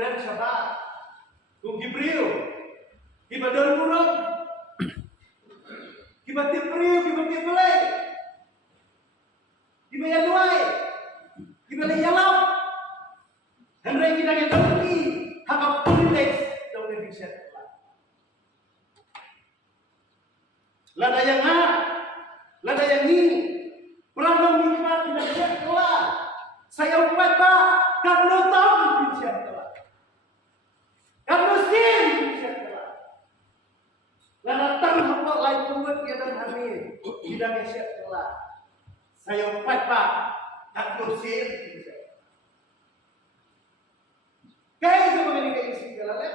Jibril Shabbat, kung Gibril, Gibadon Murad, Gibatiprio, Gibatiplay, Gibayaluay, Gibalayalaw, Henry Ginagandaki, Hakapulilex, daw na bigset pala. Ladayang nga, ladayang ni, Pranong Mikmat, Bigset pala. Sayaw kuat ba? Kaglutong, Bigset pala. Kamusin, Bigset pala. Lanatang hapot lain kuat yadang hamil, Bidang Bigset pala. Sayaw kuat ba? Kamusin, Bigset. Kaya ito mga nikaisip ka lalim.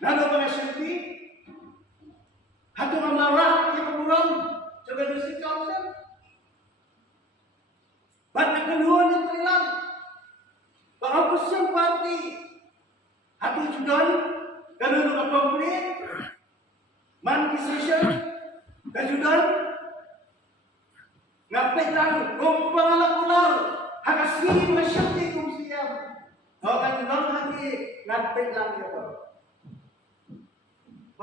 Nano mga syuti, hato ang larak, yung pagurang, sa ganusik kausan. Ba't nagkaluhan ito ilang? Pakapos siyang party. Hato judan, ganun ang complete. Man decision, kajudan. Ngapit lang, kung pangalak-ular, hakasin masyati kung siyam. O kan nang hati, ngapit lang yun.